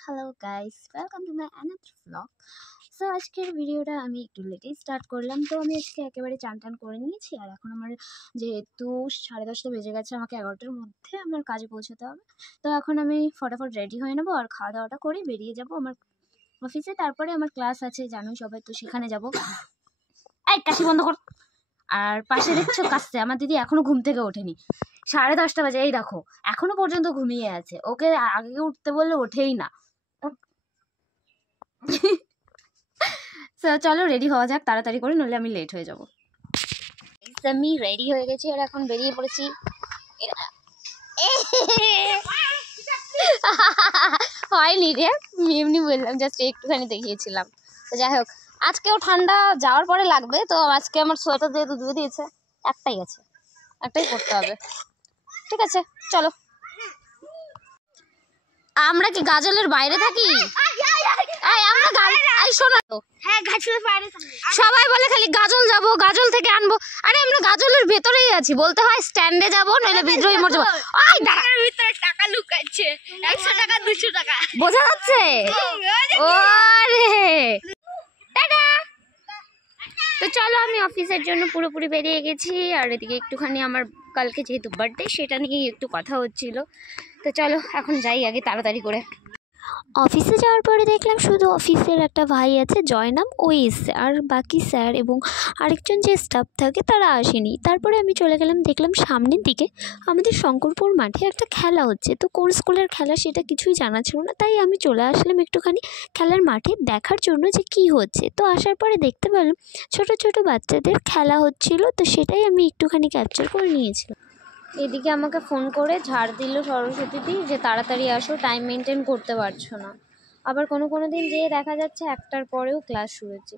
Hello guys, welcome to my another blog. So আজকের ভিডিওটা আমি একটু লেটেই স্টার্ট করলাম। তো আমি আজকে একেবারে চান টান করে নিয়েছি, আর এখন আমার যেহেতু 10:30 বেজে গেছে, আমাকে 11টার মধ্যে আমার কাজে পৌঁছাতে হবে। তো এখন আমি ফটাফট রেডি হয়ে নেবো আর খাওয়া দাওয়াটা করে বেরিয়ে যাব আমার অফিসে। তারপরে আমার ক্লাস আছে, জানোই সবাই, তো সেখানে যাব। এই কাশি বন্ধ কর। আর পাশে দেখছো কাশছে, আমার দিদি এখনো ঘুম থেকে ওঠেনি। 10:30 বাজে, এই দেখো এখনো পর্যন্ত ঘুমিয়ে আছে। ওকে আগে উঠতে বললে ওঠেই না। চলো রেডি হওয়া যাক তাড়াতাড়ি করে, নইলে আমি লেট হয়ে যাব। আমি রেডি হয়ে গেছি আর এখন বেরিয়ে পড়েছি। হয়নি রে, এমনি বললাম, জাস্ট একটুখানি দেখিয়েছিলাম। তো যাই হোক, আজকেও ঠান্ডা যাওয়ার পরে লাগবে। তো আজকে আমার সোয়েটার যেহেতু ধুয়ে দিয়েছে, একটাই আছে, একটাই পরতে হবে। ঠিক আছে চলো। আমরা কি গাজলের বাইরে থাকি? সবাই বলে খালি গাজল যাবো, গাজল থেকে আনবো। আরে আমরা গাজলের ভেতরেই আছি, বলতে হয় স্ট্যান্ডে যাবো, নইলে বিদ্রোহী মোড় যাবো। টাকা লুকাচ্ছে, 100 টাকা 200 টাকা বোঝা যাচ্ছে? ওরে টাটা। তো চলো, আমি অফিসের জন্য পুরোপুরি বেরিয়ে গেছি। আর এদিকে একটুখানি আমার কালকে যেহেতু বার্থডে, সেটা নিয়েই একটু কথা হচ্ছিল। তো চলো এখন যাই আগে তাড়াতাড়ি করে। অফিসে যাওয়ার পরে দেখলাম শুধু অফিসের একটা ভাই আছে জয়নাম, ওই এসছে, আর বাকি স্যার এবং আরেকজন যে স্টাফ থাকে তারা আসেনি। তারপরে আমি চলে গেলাম, দেখলাম সামনের দিকে আমাদের শঙ্করপুর মাঠে একটা খেলা হচ্ছে। তো কোন স্কুলের খেলা সেটা কিছুই জানা ছিল না, তাই আমি চলে আসলাম একটুখানি খেলার মাঠে দেখার জন্য যে কি হচ্ছে। তো আসার পরে দেখতে পেলাম ছোট ছোট বাচ্চাদের খেলা হচ্ছিল, তো সেটাই আমি একটুখানি ক্যাপচার করে নিয়েছিলাম। এদিকে আমাকে ফোন করে ঝাড় দিল সরস্বতীদি যে তাড়াতাড়ি আসো, টাইম মেনটেন করতে পারছো না। আবার কোনো দিন যেয়ে দেখা যাচ্ছে 1টার পরেও ক্লাস শুরু হচ্ছে।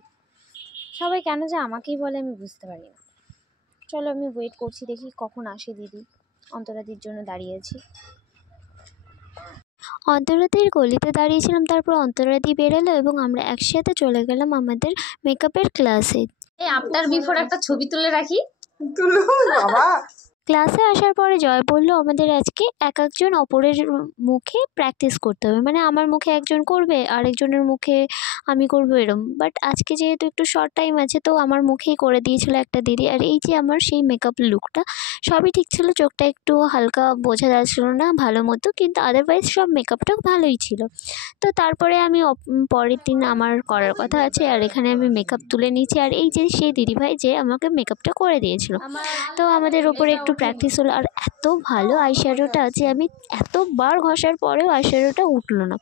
সবাই কেন যে আমাকেই বলে আমি বুঝতে পারি না। চলো আমি ওয়েট করছি, দেখি কখন আসে দিদি। অন্তরাদির জন্য দাঁড়িয়েছি। অন্তরাদির গলিতে দাঁড়িয়েছিলাম, তারপর অন্তরাদি বেরোলো এবং আমরা একসাথে চলে গেলাম আমাদের মেকআপের ক্লাসে। এই আফটার বিফোর একটা ছবি তুলে রাখি। বাবা ক্লাসে আসার পরে জয় বলল আমাদের আজকে এক একজন অপরের মুখে প্র্যাকটিস করতে হবে, মানে আমার মুখে একজন করবে, আরেকজনের মুখে আমি করবো, এরম। বাট আজকে যেহেতু একটু শর্ট টাইম আছে, তো আমার মুখেই করে দিয়েছিল একটা দিদি। আর এই যে আমার সেই মেকআপ লুকটা সবই ঠিক ছিল, চোখটা একটু হালকা বোঝা যাচ্ছিল না ভালো মতো, কিন্তু আদারওয়াইজ সব মেকআপটা ভালোই ছিল। তো তারপরে আমি পরের দিন আমার করার কথা আছে, আর এখানে আমি মেকআপ তুলে নিয়েছি। আর এই যে সেই দিদিভাই যে আমাকে মেকআপটা করে দিয়েছিল, তো আমাদের ওপরে একটু প্র্যাকটিস হলো। আর এত ভালো আইশ্যাডোটা যে আমি এতবার ঘষার পরেও আইশ্যাডোটা উঠলো না।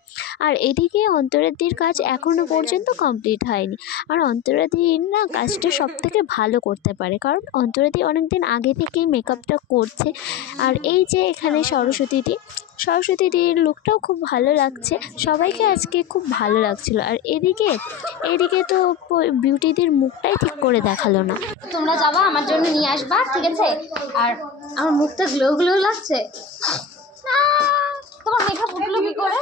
আর এদিকে অন্তরাদির কাজ এখনও পর্যন্ত কমপ্লিট হয়নি। আর অন্তরাদির না কাজটা সব থেকে ভালো করতে পারে, কারণ অন্তরাদি অনেক দিন আগে থেকেই মেকআপটা করছে। আর এই যে এখানে সরস্বতীদির লুকটাও খুব ভালো লাগছে, সবাইকে আজকে খুব ভালো লাগছিল। আর এদিকে তো বিউটিদির মুখটাই ঠিক করে দেখালো না। তোমরা যাবা আমার জন্য নিয়ে আসবা, ঠিক আছে? আর আমার মুখটা গ্লো লাগছে। তোমার মেকআপ উঠলো কি করে?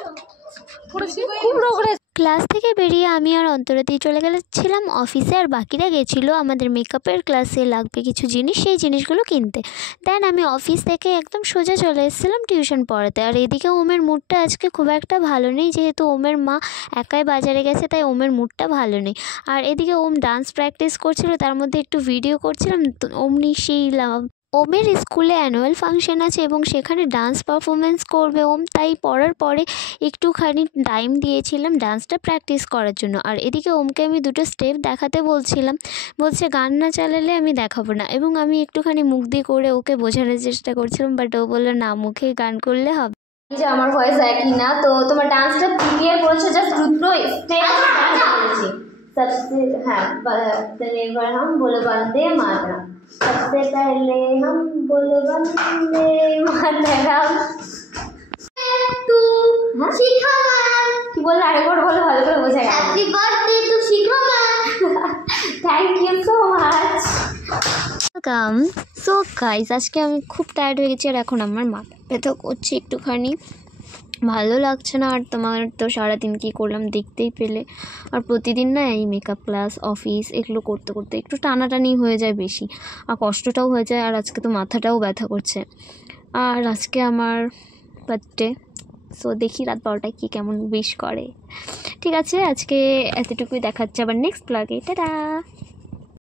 খুব রোগড়ে। ক্লাস থেকে বেরিয়ে আমি আর অন্তরাদি চলে গেছিলাম অফিসে, আর বাকিরা গেছিলো আমাদের মেকআপের ক্লাসে লাগবে কিছু জিনিস, সেই জিনিসগুলো কিনতে। দেন আমি অফিস থেকে একদম সোজা চলে এসেছিলাম টিউশন পড়াতে। আর এদিকে ওমের মুডটা আজকে খুব একটা ভালো নেই, যেহেতু ওমের মা একাই বাজারে গেছে, তাই ওমের মুডটা ভালো নেই। আর এদিকে ওম ডান্স প্র্যাকটিস করছিল, তার মধ্যে একটু ভিডিও করছিলাম। অমনি সেই ওমের স্কুলে অ্যানুয়াল ফাংশন আছে এবং সেখানে ডান্স পারফরমেন্স করবে ওম, তাই পড়ার পরে একটুখানি টাইম দিয়েছিলাম ডান্সটা প্র্যাকটিস করার জন্য। আর এদিকে ওমকে আমি দুটো স্টেপ দেখাতে বলছে গান না চালালে আমি দেখাবো না, এবং আমি একটুখানি মুখ দিয়ে করে ওকে বোঝানোর চেষ্টা করছিলাম, বাট ও বললো না, মুখে গান করলে হবে। যে আমার ভয়েস একই না, তো তোমার ডান্সটা ক্লিয়ার করেছো, জাস্ট দুটো স্টেপ বলেছি। হ্যাঁ, এবার हम बोलो वंदे मातरम, सबसे पहले हम बोलो वंदे मातरम। तू শিখা ম্যাম কি বললে, আরেকবার বলো, ভালো করে বোঝা গেল। Happy birthday to Shikha ma'am. Thank you so much. Welcome. So guys, আজকে আমি খুব টায়ার্ড হয়ে গেছি, আর এখন আমার মাথা ব্যথা করছে একটুখানি, ভালো লাগছে না। আর তোমার তো সারাদিন কী করলাম দেখতেই পেলে। আর প্রতিদিন না এই মেকআপ ক্লাস, অফিস, এগুলো করতে করতে একটু টানাটানি হয়ে যায় বেশি, আর কষ্টটাও হয়ে যায়। আর আজকে তো মাথাটাও ব্যথা করছে। আর আজকে আমার বার্থডে, সো দেখি রাত 12টায় কী কেমন উইশ করে। ঠিক আছে, আজকে এতটুকুই, দেখাচ্ছে আবার নেক্সট ব্লগে। টাটা।